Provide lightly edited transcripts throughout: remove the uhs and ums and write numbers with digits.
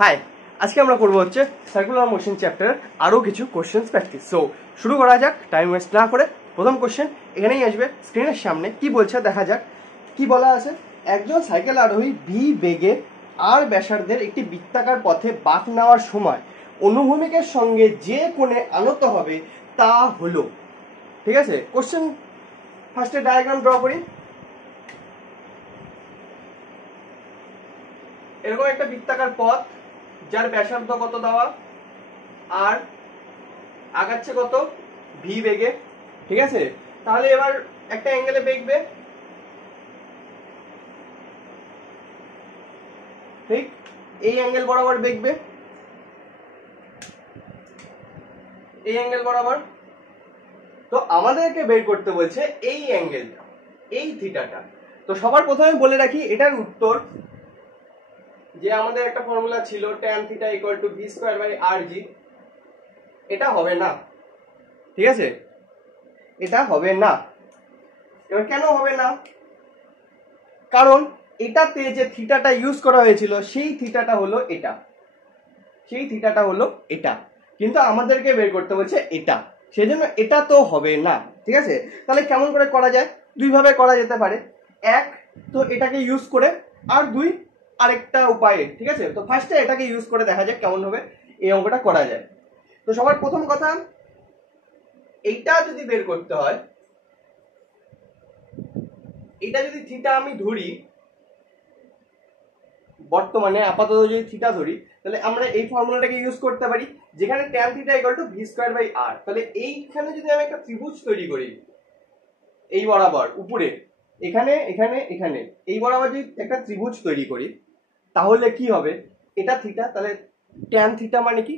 High, আজকে আমরা করবো হচ্ছে সার্কুলার মোশন চ্যাপ্টারের আরও কিছু কোশ্চেন্স প্র্যাকটিস। সো শুরু করা যাক টাইম ওয়েস্ট না করে। প্রথম কোশ্চেন এখানেই আসবে স্ক্রিনের সামনে। কি বলছে দেখা যাক। কি বলা আছে, একজন সাইকেল আরোহী ভি বেগে আর ব্যাসার্ধের একটি বৃত্তাকার পথে বাঁক নেওয়ার সময় অনুভূমিকের সঙ্গে যে কোণে আনত হবে তা হলো। ঠিক আছে, কোশ্চেন ফার্স্টে ডায়াগ্রাম ড্র করি। এরকম একটা বৃত্তাকার পথ যার ব্যাসার্ধ কত দেওয়া আর আগাচ্ছে কত ভি বেগে। ঠিক আছে, তাহলে এবার একটা অ্যাঙ্গেলে বেগবে। ঠিক এই অ্যাঙ্গেল বরাবর বেগবে, এই অ্যাঙ্গেল বরাবর। তো আমাদেরকে বের করতে বলছে এই অ্যাঙ্গেলটা, এই থিটাটা। তো সবার প্রথমে বলে রাখি এটার উত্তর যে আমাদের একটা ফর্মুলা ছিল tan theta equal to V square by R G. এটা হবে না, ঠিক আছে, এটা হবে না। এবার কেন হবে না? কারণ এটাতে যে থিটাটা ইউজ করা হয়েছিল সেই থিটাটা হলো এটা, সেই থিটাটা হলো এটা, কিন্তু আমাদেরকে বের করতে বলছে এটা, সেজন্য এটা তো হবে না। ঠিক আছে, তাহলে কেমন করে করা যায়? দুই ভাবে করা যেতে পারে। এক, তো এটাকে ইউজ করে, আর দুই আরেকটা উপায়ে। ঠিক আছে, তো ফার্স্টে এটাকে ইউজ করে দেখা যাক কেমন ভাবে এই অঙ্কটা করা যায়। তো সবার প্রথম কথা, এইটা যদি বের করতে হয়, এটা যদি থিটা আমি ধরি, বর্তমানে আপাতত যদি থিটা ধরি, তাহলে আমরা এই ফর্মুলাটাকে ইউজ করতে পারি যেখানে tan theta equal to V square by R. তাহলে এইখানে যদি আমি একটা ত্রিভুজ তৈরি করি এই বরাবর উপরে, এখানে এখানে এখানে এই বরাবর যদি একটা ত্রিভুজ তৈরি করি, তাহলে কি হবে? এটা থিটা, তাহলে tan থিটা মানে কি?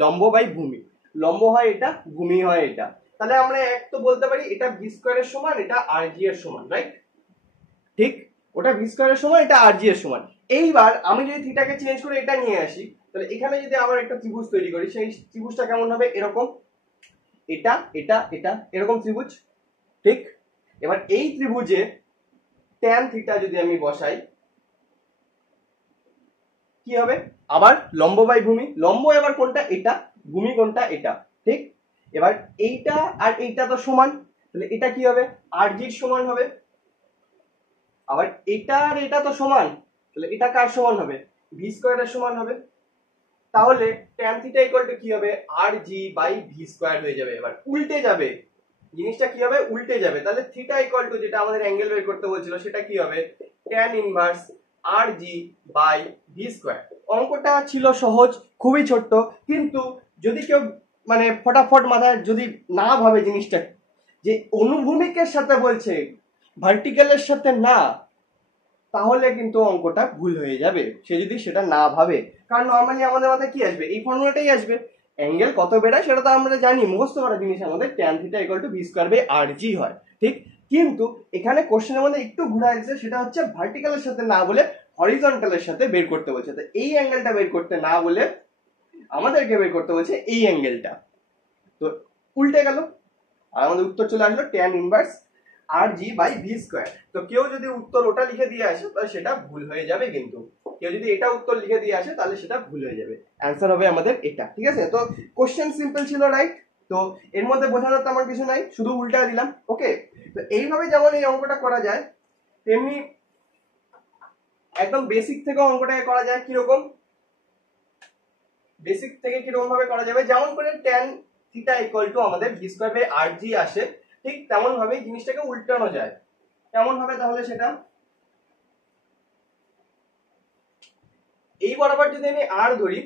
লম্ব বাই ভূমি। লম্ব হয় এটা, ভূমি হয় এটা। তাহলে আমরা এক তো বলতে পারি এটা ভি স্কয়ারের সমান, এটা আর জি এর সমান, রাইট? ঠিক, ওটা ভি স্কয়ারের সমান, এটা আর জি এর সমান। এইবার আমি যদি থিটাকে চেঞ্জ করে এটা নিয়ে আসি, তাহলে এখানে যদি আবার একটা ত্রিভুজ তৈরি করি, সেই ত্রিভুজটা কেমন হবে? এরকম, এটা এটা এটা এরকম ত্রিভুজ। ঠিক, এবার এই ত্রিভুজে tan থিটা যদি আমি বসাই, কি হবে? আবার লম্ব বাই ভূমি। লম্ব এবার কোনটা? এটা। ভূমি কোনটা? এটা। ঠিক, এবার এইটা আর এইটা তো সমান, তাহলে এটা কি হবে? আর জির সমান হবে। আবার এটা আর এটা তো সমান, তাহলে এটা কার সমান হবে? ভি স্কয়ারের সমান হবে। তাহলে tan থিটা ইকুয়াল টু কি হবে? আর জি বাই ভি স্কয়ার হয়ে যাবে। এবার উল্টে যাবে জিনিসটা, কি হবে? উল্টে যাবে। তাহলে থিটা ইকুয়াল টু যেটা আমাদের অ্যাঙ্গেল বের করতে বলছিল সেটা কি হবে? tan inverse r g by v square. অঙ্কটা ছিল সহজ, খুবই ছোট্ট, কিন্তু যদি কেউ মানে ফটাফট মাথায় যদি না ভাবে জিনিসটা যে অনুভূমিকের সাথে বলছে, ভার্টিক্যালের সাথে না, তাহলে কিন্তু অঙ্কটা ভুল হয়ে যাবে সে যদি সেটা না ভাবে। কারণ নর্মালি আমাদের মাথায় কি আসবে? এই ফর্মুলাটাই আসবে। অ্যাঙ্গেল কত বেড়ায় সেটা তো আমরা জানি, মুখস্থ করা জিনিস আমাদের। tan theta equal to V square by R G হয়। ঠিক, কিন্তু এখানে কোশ্চেনের মধ্যে একটু ঘুরে আসছে, সেটা হচ্ছে ভার্টিক্যালের সাথে না বলে হরিজন্টালের সাথে বের করতে বলছে। তো এই অ্যাঙ্গেলটা বের করতে না বলে আমাদেরকে বের করতে বলছে এই অ্যাঙ্গেলটা। তো উল্টে গেল, আর আমাদের উত্তর চলে আসলো tan inverse r g by v square. তো কেউ যদি উত্তর ওটা লিখে দিয়ে আসে তাহলে সেটা ভুল হয়ে যাবে, কিন্তু কেউ যদি এটা উত্তর লিখে দিয়ে আসে তাহলে সেটা ভুল হয়ে যাবে। অ্যান্সার হবে আমাদের এটা। ঠিক আছে, তো কোশ্চেন সিম্পল ছিল, রাইট? তো এর মধ্যে বোঝানোর তেমন কিছু নাই, শুধু উল্টা দিলাম। ওকে, তো এইভাবে যেমন এই অঙ্কটা করা যায়, তেমনি একদম বেসিক থেকে অঙ্কটাকে করা যায়। কিরকম বেসিক থেকে কিরকম ভাবে করা যাবে? যেমন করে tan থিটা ইকুয়াল টু আমাদের ভি স্কয়ার বাই আর জি আসে, ঠিক তেমন ভাবে জিনিসটাকে উল্টানো যায়। কেমন হবে তাহলে সেটা? এই বরাবর যদি আমি আর ধরি,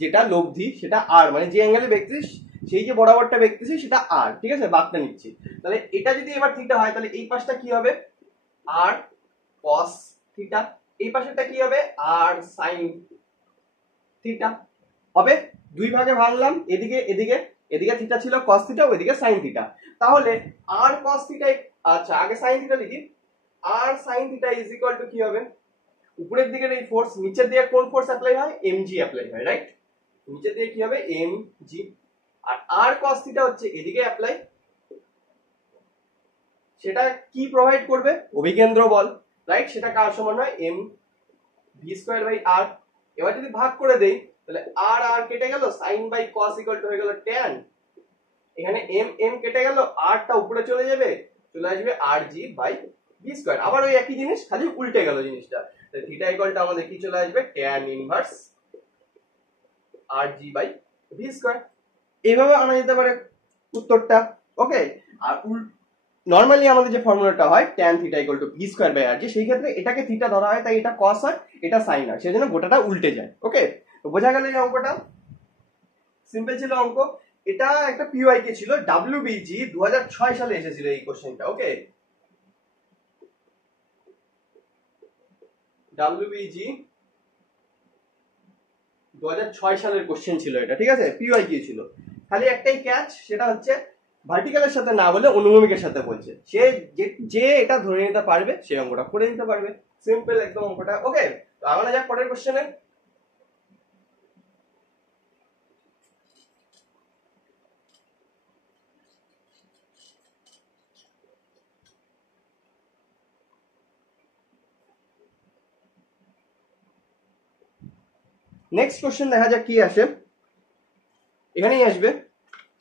যেটা লব্ধি সেটা আর, মানে যে অ্যাঙ্গেলে দেখছিস সেই যে বরাবরটা দেখতেছি সেটা আর। ঠিক আছে, বাঁকটা নিচ্ছি। তাহলে এটা যদি এবার থিটা হয়, তাহলে এই পাশটা কি হবে? আর cos থিটা। এই পাশেরটা কি হবে? আর sin থিটা হবে। দুই ভাগে ভাঙলাম, এদিকে এদিকে, এদিকে থিটা ছিল cos থিটা, ওইদিকে sin থিটা। তাহলে আর cos থিটা, আচ্ছা আগে sin থিটা লিখি। আর sin theta is equal to কি হবে? উপরের দিকের এই ফোর্স, নিচের দিকে কোন ফোর্স অ্যাপ্লাই হয়? mg অ্যাপ্লাই হয়, রাইট? নিচের দিকে কি হবে? mg। আর cos থিটা হচ্ছে এদিকে অ্যাপ্লাই, সেটা কি প্রোভাইড করবে? অভিকেন্দ্র বল, রাইট? সেটা কার সমান হয়? m ভি স্কয়ার বাই আর। এবার যদি ভাগ করে দেই তাহলে আর আর কেটে গেল, sine by cos equal to হয়ে গেল ট্যান, এখানে এম এম কেটে গেল, আরটা উপরে চলে যাবে, চলে আসবে আর জি বাই বি স্কয়ার। আবার ওই একই জিনিস, খালি উল্টে গেল জিনিসটা। থিটা ইকুয়াল টু আমাদের কি চলে আসবে, tan inverse r g by v square. এইভাবে আনা যেতে পারে উত্তরটা। ওকে, আর নরমালি আমাদের যে ফর্মুলাটা হয় tan theta equal to B square by R G, সেই ক্ষেত্রে এটাকে থিটা ধরা হয়, তাই এটা কস হয়, এটা সাইন হয়, সেই জন্য গোটাটা উল্টে যায়। ওকে, তো বোঝা গেল এই অঙ্কটা, সিম্পল ছিল অঙ্ক। এটা একটা পিওয়াইকে ছিল, ডাব্লিউবিজি 2006 সালে এসেছিল এই কোশ্চেনটা। ওকে, ডাব্লিউবিজি 2006 সালের কোশ্চেন ছিল এটা, ঠিক আছে, পিওয়াইকিউ ছিল। খালি একটাই ক্যাচ, সেটা হচ্ছে ভার্টিক্যালের সাথে না বলে অনুভূমিকের সাথে বলছে। সে যে এটা ধরে নিতে পারবে সে অঙ্কটা করে নিতে পারবে, সিম্পল একদম অঙ্কটা। ওকে, তো আমরা যাক পরের কোশ্চেনে। নেক্সট কোশ্চেন দেখা যাক কি আসে, এখানেই আসবে।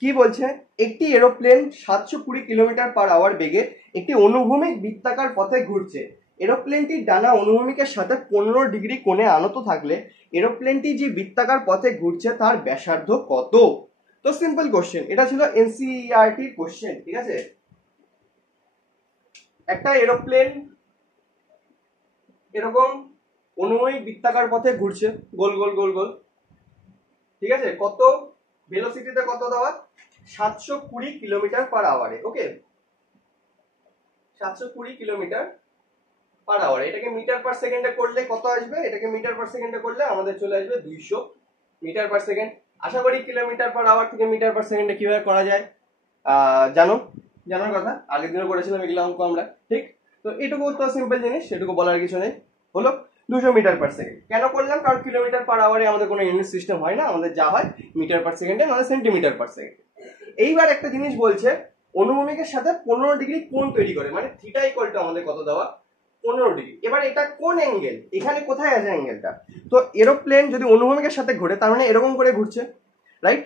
কি বলছে, একটি এরোপ্লেন 720 কিলোমিটার পার আওয়ার বেগে একটি অনুভূমিক বৃত্তাকার পথে ঘুরছে। এরোপ্লেনটির ডানা অনুভূমিকের সাথে 15 ডিগ্রি কোণে আনত থাকলে এরোপ্লেনটি যে বৃত্তাকার পথে ঘুরছে তার ব্যাসার্ধ কত? তো সিম্পল কোশ্চেন, এটা ছিল এনসিইআরটি কোশ্চেন, ঠিক আছে। একটা এরোপ্লেন এরকম অনুভূমিক বৃত্তাকার পথে ঘুরছে, গোল গোল গোল গোল, ঠিক আছে। কত ভেলোসিটিতে কত দেওয়া, 720 কিলোমিটার পার আওয়ারে। ওকে, 720 কিলোমিটার পার আওয়ার। এটাকে মিটার পার সেকেন্ডে করলে কত আসবে, এটাকে মিটার পার সেকেন্ডে করলে আমাদের চলে আসবে 200 মিটার পার সেকেন্ড। আশা করি কিলোমিটার পার আওয়ার থেকে মিটার পার সেকেন্ডে কিভাবে করা যায় জানার কথা, আগের দিনও করেছিলাম এগুলো অঙ্ক আমরা, ঠিক। তো এটুকু তো সিম্পল জিনিস, সেটুকু বলার কিছু নেই। হলো 200 মিটার পার সেকেন্ড। কেন করলাম, কারণ কিলোমিটার পার আওয়ারে আমাদের কোনো ইউনিট সিস্টেম হয় না, আমাদের যা হয় মিটার পার সেকেন্ডে, মানে সেন্টিমিটার পার সেকেন্ড। এইবার একটা জিনিস বলছে, অনুভূমিকের সাথে 15 ডিগ্রি কোণ তৈরি করে, মানে থিটা ইকুয়াল টু আমাদের কত দেওয়া, 15 ডিগ্রি। এবার এটা কোন অ্যাঙ্গেল, এখানে কোথায় আছে অ্যাঙ্গেলটা? তো এরোপ্লেন যদি অনুভূমিকের সাথে ঘোরে তার মানে এরকম করে ঘুরছে, রাইট।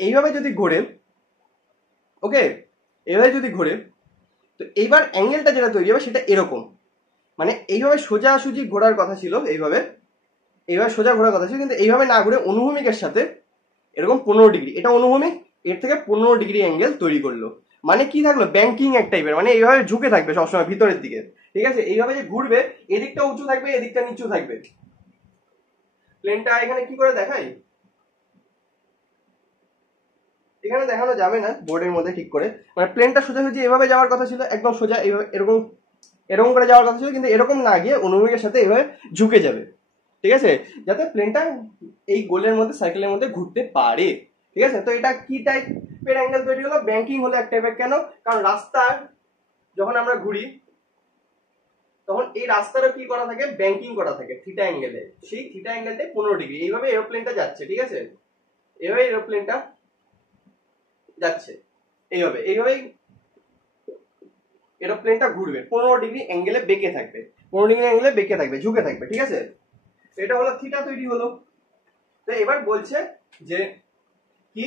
এইভাবে যদি ঘোরে, ওকে, এইভাবে যদি ঘোরে, তো এইবার অ্যাঙ্গেলটা যেটা তৈরি হবে সেটা এরকম, মানে এইভাবে সোজাসুজি ঘোরার কথা ছিল, এইভাবে সোজা ঘোরার কথা ছিল, কিন্তু এইভাবে না ঘুরে অনুভূমিকের সাথে এরকম 15 ডিগ্রি, এটা অনুভূমিক, এর থেকে 15 ডিগ্রি অ্যাঙ্গেল তৈরি করলো। মানে কি থাকলো, ব্যাংকিং এক টাইপের, মানে এইভাবে ঝুঁকে থাকবে সবসময় ভিতরের দিকে, ঠিক আছে। এইভাবে যে ঘুরবে, এদিকটা উঁচু থাকবে, এদিকটা নিচু থাকবে। প্লেনটা এখানে কি করে দেখাই, এখানে দেখানো যাবে না বোর্ডের মধ্যে ঠিক করে, মানে প্লেনটা সোজাসুজি এভাবে যাওয়ার কথা ছিল, একদম সোজা এইভাবে এরকম এরকম করে যাওয়ার কথা ছিল, কিন্তু এরকম না গিয়ে অনুভূমিকের সাথে এইভাবে ঝুঁকে যাবে, ঠিক আছে, যাতে প্লেনটা এই গোলের মধ্যে, সাইকেলের মধ্যে ঘুরতে পারে, ঠিক আছে। তো এটা কি টাইপের অ্যাঙ্গেল তৈরি হলো, ব্যাংকিং হলো এক টাইপের। কেন, কারণ রাস্তার যখন আমরা ঘুরি তখন এই রাস্তারও কি করা থাকে, ব্যাংকিং করা থাকে থিটা অ্যাঙ্গেলে, সেই থিটা অ্যাঙ্গেলটাই 15 ডিগ্রি। এইভাবে এরোপ্লেনটা যাচ্ছে, ঠিক আছে, এইভাবে এরোপ্লেনটা যাচ্ছে, এইভাবেই এরোপ্লেনটা ঘুরবে, 15 ডিগ্রি অ্যাঙ্গেলে বেঁকে থাকবে, 15 ডিগ্রি অ্যাঙ্গেলে বেঁকে থাকবে, ঝুঁকে থাকবে, ঠিক আছে। এটা হলো থিটা তৈরি হলো। তো এবার বলছে যে কি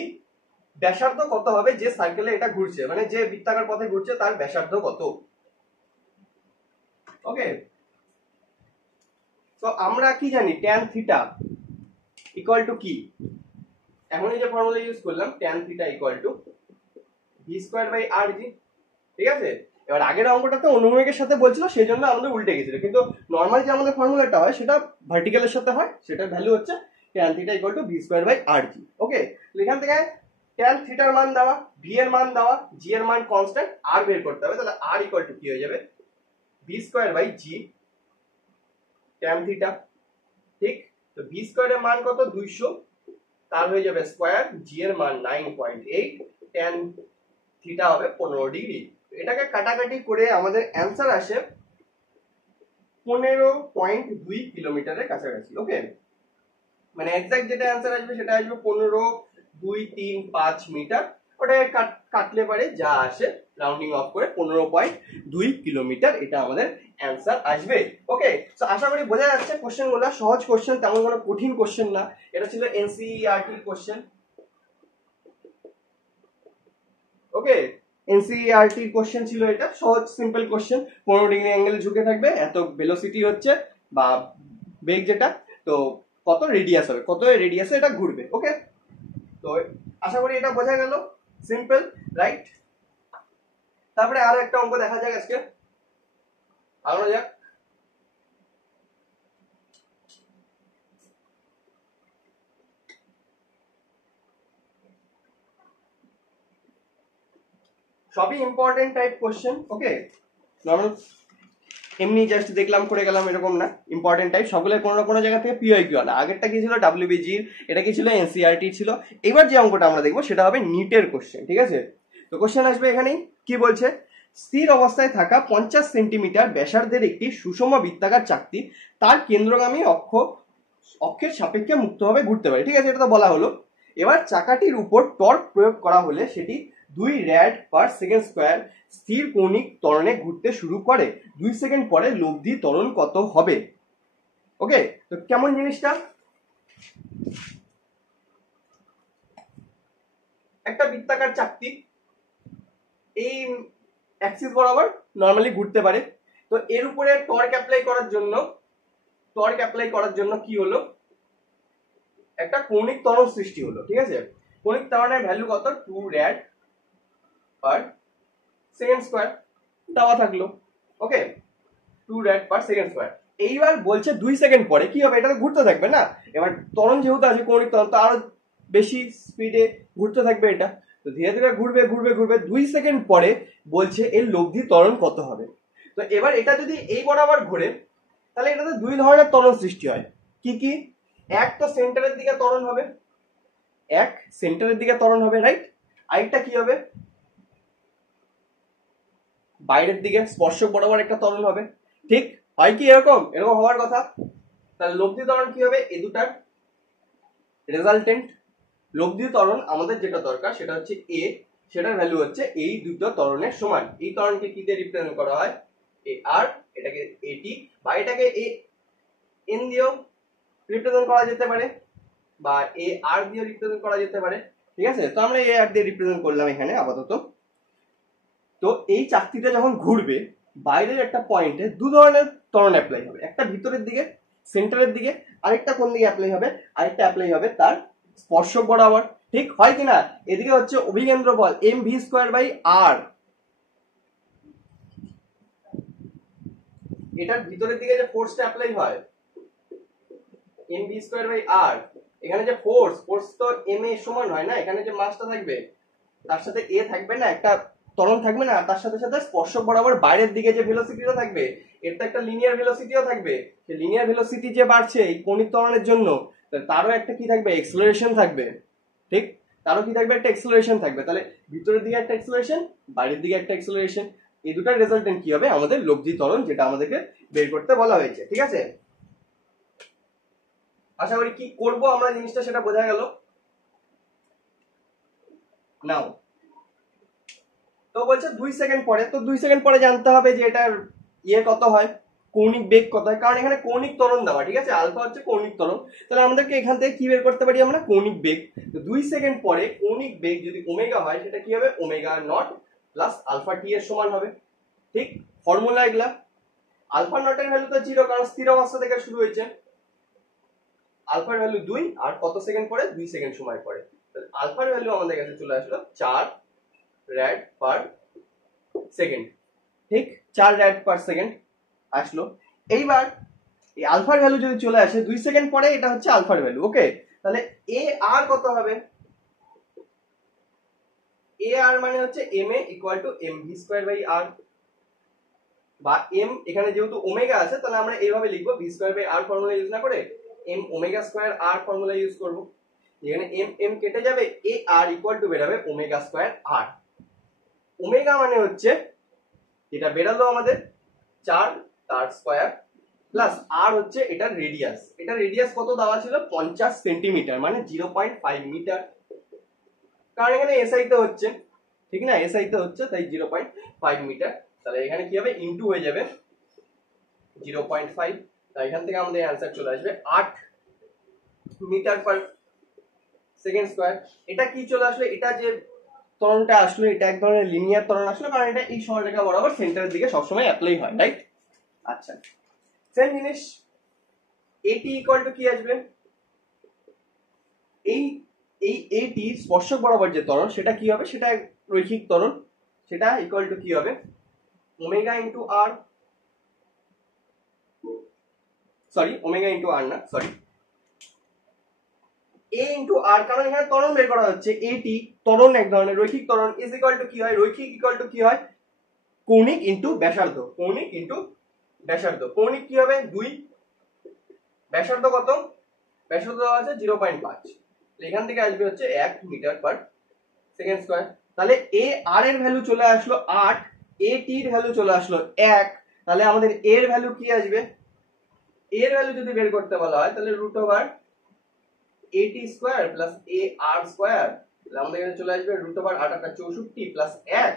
ব্যাসার্ধ কত হবে যে সার্কেলে এটা ঘুরছে, মানে যে বৃত্তাকার পথে ঘুরছে তার ব্যাসার্ধ কত। ওকে, তো আমরা কি জানি, ট্যান থিটা ইকুয়াল টু কি, এখন এই যে ফর্মুলা ইউজ করলাম, tan theta equal to V square by R G, ঠিক আছে। এবার আগের অঙ্কটাতে অনুভূমিকের সাথে বলছিল, সেই জন্য আমাদের উল্টে গেছিল, কিন্তু নর্মাল যে আমাদের ফর্মুলাটা হয় সেটা ভার্টিক্যালের সাথে হয়, সেটার ভ্যালু হচ্ছে tan theta equal to V square by R G. Okay, এখান থেকে ট্যান থিটার মান দেওয়া, ভি এর মান দেওয়া, জি এর মান কনস্ট্যান্ট, আর বের করতে হবে। তাহলে আর ইকুয়াল টু কি হয়ে যাবে, v square by g tan theta, ঠিক। তো ভি স্কয়ারের মান কত, 200, তার হয়ে যাবে স্কয়ার, জি এর মান 9.8, ট্যান থিটা হবে 15 ডিগ্রি। এটাকে কাটাকাটি করে আমাদের অ্যান্সার আসে 15.2 কিলোমিটারের কাছাকাছি। ওকে, মানে এক্সাক্ট যেটা অ্যান্সার আসবে সেটা আসবে 15.235 মিটার। ওটা কাটলে পারে যা আসে রাউন্ডিং অফ করে 15.2 কিলোমিটার, এটা আমাদের অ্যান্সার আসবে। ওকে, তো আশা করি বোঝা যাচ্ছে কোশ্চেনগুলো সহজ কোশ্চেন, তেমন কোনো কঠিন কোশ্চেন না। এটা ছিল এনসিইআরটি কোশ্চেন। ওকে, এনসিইআরটি কোশ্চেন ছিল এটা, সহজ সিম্পল কোশ্চেন। 15 ডিগ্রি অ্যাঙ্গেলে ঝুঁকে থাকবে, এত ভেলোসিটি হচ্ছে বা বেগ যেটা, তো কত রেডিয়াস হবে, কত রেডিয়াসে এটা ঘুরবে। ওকে, তো আশা করি এটা বোঝা গেল, সিম্পল, রাইট। তারপরে আরো একটা অঙ্ক দেখা যাক আজকে, আগানো যাক। সবই ইম্পর্টেন্ট টাইপ কোশ্চেন। ওকে, নর্মাল এমনি জাস্ট দেখলাম করে গেলাম এরকম না, ইম্পর্টেন্ট টাইপ, সকলে কোনো না কোনো জায়গা থেকে পিওইকিউ আনা। আগেরটা কি ছিল, ডাব্লিউবিজির, এটা কি ছিল, এনসিইআরটি ছিল। এবার যে অঙ্কটা আমরা দেখবো সেটা হবে নিটের কোশ্চেন, ঠিক আছে। তো কোশ্চেন আসবে এখানেই, কি বলছে, স্থির অবস্থায় থাকা 50 সেন্টিমিটার ব্যাসার্ধের একটি সুষম বৃত্তাকার চাকতি তার কেন্দ্রগামী অক্ষের সাপেক্ষে মুক্তভাবে ঘুরতে পারে, ঠিক আছে, এটা তো বলা হলো। এবার চাকাটির উপর টর্ক প্রয়োগ করা হলে সেটি 2 র‍্যাড পার সেকেন্ড স্কয়ার স্থির কৌণিক ত্বরণে ঘুরতে শুরু করে। 2 সেকেন্ড পরে লব্ধি ত্বরণ কত হবে? ওকে, তো কেমন জিনিসটা, একটা বৃত্তাকার চাকতি এই অ্যাক্সিস বরাবর নরমালি ঘুরতে পারে। তো এর উপরে টর্ক অ্যাপ্লাই করার জন্য কি হলো, একটা কৌণিক ত্বরণ সৃষ্টি হলো, ঠিক আছে। কৌণিক ত্বরণের ভ্যালু কত, 2 র‍্যাড পার সেকেন্ড স্কয়ার দেওয়া থাকলো। ওকে, 2 র‍্যাড পার সেকেন্ড স্কয়ার। এইবার বলছে 2 সেকেন্ড পরে কি হবে, এটা তো ঘুরতে থাকবে না। এবার ত্বরণ যেহেতু আছে, কৌণিক ত্বরণ, তো আরো বেশি স্পিডে ঘুরতে থাকবে এটা, তো ধীরে ধীরে ঘুরবে ঘুরবে ঘুরবে। 2 সেকেন্ড পরে বলছে এর লব্ধি ত্বরণ কত হবে। তো এবার এটা যদি এই বরাবর ঘুরে, তাহলে এটাতে 2 ধরনের ত্বরণ সৃষ্টি হয়। কি কি, এক তো সেন্টারের দিকে ত্বরণ হবে, রাইট। আরেকটা কি হবে, বাইরের দিকে স্পর্শক বরাবর একটা ত্বরণ হবে, ঠিক হয় কি, এরকম হওয়ার কথা। তাহলে লব্ধি ত্বরণ কি হবে, এই দুটার রেজাল্টেন্ট। লব্ধি ত্বরণ আমাদের যেটা দরকার সেটা হচ্ছে এ, সেটার ভ্যালু হচ্ছে এই দুটো ত্বরণের সমান। এই ত্বরণকে কি দিয়ে রিপ্রেজেন্ট করা হয়, এ আর, এটাকে এটি, বা এটাকে এ এন দিয়েও রিপ্রেজেন্ট করা যেতে পারে, বা এ আর দিয়ে রিপ্রেজেন্ট করা যেতে পারে, ঠিক আছে। তো আমরা এ আর দিয়ে রিপ্রেজেন্ট করলাম এখানে আপাতত। তো এই চাকতিটা যখন ঘুরবে, বাইরের একটা পয়েন্টে 2 ধরনের ত্বরণ অ্যাপ্লাই হবে, একটা ভিতরের দিকে সেন্টারের দিকে, আরেকটা কোন দিকে অ্যাপ্লাই হবে, আরেকটা অ্যাপ্লাই হবে তার স্পর্শক বরাবর, ঠিক হয় কিনা। এদিকে হচ্ছে অভিকেন্দ্র বল mv²/r, এটার ভিতরের দিকে যে ফোর্সটা অ্যাপ্লাই হয় mv²/r, এখানে যে ফোর্স তো m এর সমান হয় না, এখানে যে মাসটা থাকবে তার সাথে এ থাকবে না, একটা ত্বরণ থাকবে না, তার সাথে সাথে স্পর্শক বরাবর বাইরের দিকে যে ভেলোসিটিটা থাকবে, এর তো একটা লিনিয়ার ভেলোসিটিও থাকবে। সেই লিনিয়ার ভেলোসিটি যে বাড়ছে এই কৌণিক ত্বরণের জন্য, তারও একটা কি থাকবে, এক্সেলারেশন থাকবে, ঠিক, তারও কি থাকবে, একটা এক্সেলারেশন থাকবে। তাহলে ভিতরের দিকে একটা এক্সেলারেশন, বাইরের দিকে একটা এক্সেলারেশন, এই দুটার রেজাল্টেন্ট কি হবে, আমাদের লব্ধি ত্বরণ, যেটা আমাদেরকে বের করতে বলা হয়েছে, ঠিক আছে। আশা করি কি করব আমরা জিনিসটা সেটা বোঝা গেল। নাও তো বলছে 2 সেকেন্ড পরে, তো 2 সেকেন্ড পরে জানতে হবে যে এটার কত হয়, কৌণিক বেগ কত হয়, কারণ এখানে কৌণিক ত্বরণ দেওয়া, ঠিক আছে, আলফা হচ্ছে কৌণিক ত্বরণ। তাহলে আমাদেরকে এখান থেকে কি বের করতে পারি আমরা, কৌণিক বেগ। তো 2 সেকেন্ড পরে কৌণিক বেগ যদি ওমেগা হয়, সেটা কি হবে, omega naught plus alpha t এর সমান হবে, ঠিক। ফর্মুলা এগুলা, আলফা নটের ভ্যালু তো 0, কারণ স্থির অবস্থা থেকে শুরু হয়েছে। আলফার ভ্যালু 2, আর কত সেকেন্ড পরে, 2 সেকেন্ড সময় পরে। আলফার ভ্যালু আমাদের কাছে চলে আসলো 4 র‍্যাড পার সেকেন্ড, ঠিক, 4 র‍্যাড পার সেকেন্ড আসলো। এইবার এই আলফার ভ্যালু যদি চলে আসে 2 সেকেন্ড পরে, এটা হচ্ছে আলফার ভ্যালু। ওকে, তাহলে এ আর কত হবে, এ আর মানে হচ্ছে ma = mv²/r, বা m এখানে যেহেতু ওমেগা আছে, তাহলে আমরা এইভাবে লিখবো, v²/r ফর্মুলা ইউজ না করে m ওমেগা² ফর্মুলা ইউজ করব। এখানে m কেটে যাবে, a r = বের হবে ওমেগা²r। ওমেগা মানে হচ্ছে এটা বেরালো আমাদের 4 তার স্কয়ার, প্লাস আর হচ্ছে এটার রেডিয়াস। এটা রেডিয়াস কত দেওয়া ছিল, 50 সেন্টিমিটার, মানে 0.5 মিটার, কারণ এখানে এসআই তে হচ্ছে। ঠিক না, এসআই তে হচ্ছে, তাই 0.5 মিটার। তাহলে এখানে কি হবে, ইনটু হয়ে যাবে 0.5, তাই এখান থেকে আমাদের অ্যান্সার চলে আসবে 8 মিটার পার সেকেন্ড স্কয়ার। এটা কি চলে আসলো, এটা যে ত্বরণটা আসলো এটা এক ধরনের লিনিয়ার ত্বরণ আসলো, কারণ এটা এই সরলরেখা বরাবর সেন্টারের দিকে সবসময় অ্যাপ্লাই হয়, রাইট? আচ্ছা, সেম জিনিস এটি ইকুয়াল টু কি আসবে, এই এই এটি স্পর্শক বরাবর যে ত্বরণ সেটা কি হবে, সেটা রৈখিক ত্বরণ, সেটা ইকুয়াল টু কি হবে, ওমেগা ইনটু আর, সরি ওমেগা ইনটু আর না, সরি এ ইনটু আর, কারণ এখানে ত্বরণ বের করা হচ্ছে, এটি ত্বরণ এক ধরনের রৈখিক ত্বরণ, ইজ ইকুয়াল টু কি হয়, রৈখিক ইকুয়াল টু কি হয়, কৌণিক ইনটু ব্যাসার্ধ, কৌণিক ইনটু ব্যাসার্ধ। কৌণিক কি হবে 2, ব্যাসার্ধ কত, ব্যাসার্ধ দেওয়া আছে 0.5, এখান থেকে আসবে হচ্ছে 1 মিটার পার সেকেন্ড স্কয়ার। তাহলে এ আর এর ভ্যালু চলে আসলো 8, এ টি এর ভ্যালু চলে আসলো 1, তাহলে আমাদের এর ভ্যালু কি আসবে, এর ভ্যালু যদি বের করতে বলা হয় তাহলে root over a T square plus A R square, তাহলে আমাদের এখানে চলে আসবে রুট ওভার 8 8 64 প্লাস 1,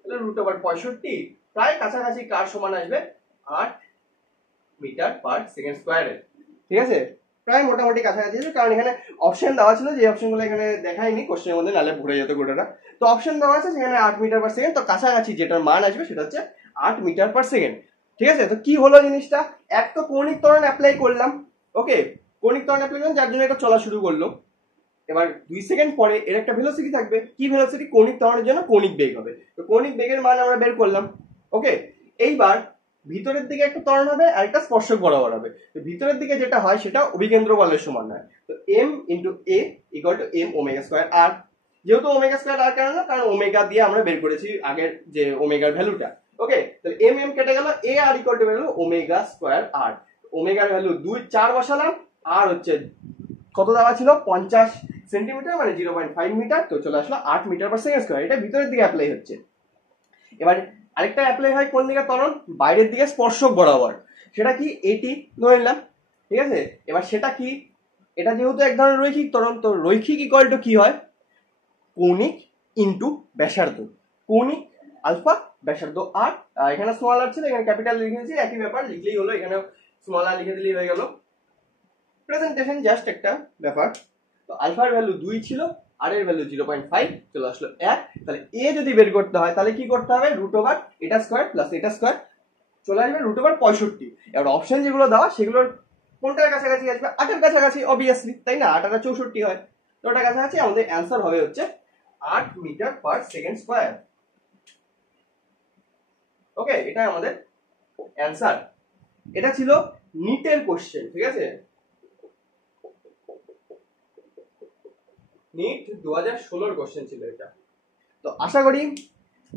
তাহলে রুট ওভার 65, প্রায় কাছাকাছি কার সমান আসবে 8 মিটার পার সেকেন্ড স্কয়ারের, ঠিক আছে, প্রায় মোটামুটি কাছাকাছি আছে, কারণ এখানে অপশন দেওয়া ছিল, যে অপশনগুলো এখানে দেখাইনি কোশ্চেনের মধ্যে, নালে ভরে যেত গোটাটা, তো অপশন দেওয়া আছে সেখানে 8 মিটার পার সেকেন্ড, তো কাছাকাছি যেটার মান আসবে সেটা হচ্ছে 8 মিটার পার সেকেন্ড, ঠিক আছে। তো কি হলো জিনিসটা, এক তো কৌণিক ত্বরণ অ্যাপ্লাই করলাম, ওকে, কৌণিক ত্বরণ অ্যাপ্লাই করলাম যার জন্য এটা চলা শুরু করলো, এবার 2 সেকেন্ড পরে এর একটা ভেলোসিটি থাকবে, কি ভেলোসিটি, কৌণিক ত্বরণের জন্য কৌণিক বেগ হবে, তো কৌণিক বেগের মান আমরা বের করলাম, ওকে। এইবার ভিতরের দিকে একটা ত্বরণ হবে আর একটা স্পর্শক বরাবর হবে, তো ভিতরের দিকে যেটা হয় সেটা অভিকেন্দ্র বলের সমান হয়, তো m into a equal to m omega square r, যেহেতু ওমেগা স্কয়ার r কারণ ওমেগা দিয়ে আমরা বের করেছি আগের যে ওমেগার ভ্যালুটা, ওকে, তাহলে m কেটে গেল, a r equal to value omega square r, ওমেগার ভ্যালু 2 4 বসালাম, আর হচ্ছে কত দেওয়া ছিল 50 সেন্টিমিটার মানে 0.5 মিটার, তো চলে আসলো 8 মিটার পার সেকেন্ড স্কয়ার, এটা ভিতরের দিকে অ্যাপ্লাই হচ্ছে। এবার আরেকটা অ্যাপ্লাই হয় কোন দিকে ত্বরণ, বাইরের দিকে স্পর্শক বরাবর, সেটা কি এটি ধরে নিলাম, ঠিক আছে। এবার সেটা কি, এটা যেহেতু এক ধরনের রৈখিক ত্বরণ, তো রৈখিক ইকুয়াল টু কি হয়, কৌণিক ইনটু ব্যাসার্ধ, কৌণিক আলফা ব্যাসার্ধ আর, এখানে স্মল আর ছিল এখানে ক্যাপিটাল লিখেছি, একই ব্যাপার লিখলেই হলো, এখানে স্মল আর লিখে দিলেই হয়ে গেল, প্রেজেন্টেশন জাস্ট একটা ব্যাপার। তো আলফার ভ্যালু 2 ছিল, আর এর ভ্যালু 0.5, চলে আসলো 1, তাহলে এ যদি বের করতে হয় তাহলে কি করতে হবে, রুট ওভার এটা স্কয়ার প্লাস এটা স্কয়ার, চলে আসবে রুট ওভার 65। এবার অপশন যেগুলো দেওয়া সেগুলোর কোনটার কাছাকাছি আসবে, 8 এর কাছাকাছি অবভিয়াসলি, তাই না, 8 আর 64 হয়, তো ওটার কাছাকাছি, আমাদের অ্যান্সার হবে হচ্ছে 8 মিটার পার সেকেন্ড স্কয়ার, ওকে, এটা আমাদের অ্যান্সার। এটা ছিল নিটের কোশ্চেন, ঠিক আছে, নিট 2016 কোশ্চেন ছিল এটা। তো আশা করি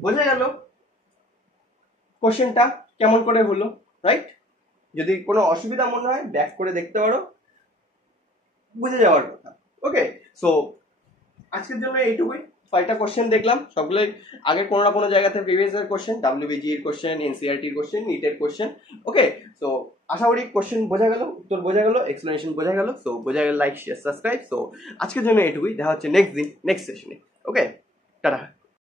বোঝা গেল কোশ্চেনটা কেমন করে হলো, রাইট? যদি কোনো অসুবিধা মনে হয় ব্যাক করে দেখতে পারো, বুঝে যাওয়ার কথা, ওকে। সো আজকের জন্য এইটুকুই, 6টা কোশ্চেন দেখলাম, সবগুলোই আগের কোনো না কোনো জায়গাতে প্রিভিয়াস ইয়ার কোশ্চেন, WBG এর কোশ্চেন, NCERT এর কোশ্চেন, নিটের কোশ্চেন, ওকে। সো আশা করি কোশ্চেন বোঝা গেল, উত্তর বোঝা গেল, এক্সপ্লেনেশন বোঝা গেল, সো বোঝা গেল, লাইক শেয়ার সাবস্ক্রাইব। সো আজকের জন্য এইটুকুই, দেখা হচ্ছে নেক্সট দিন নেক্সট সেশনে, ওকে, টাটা।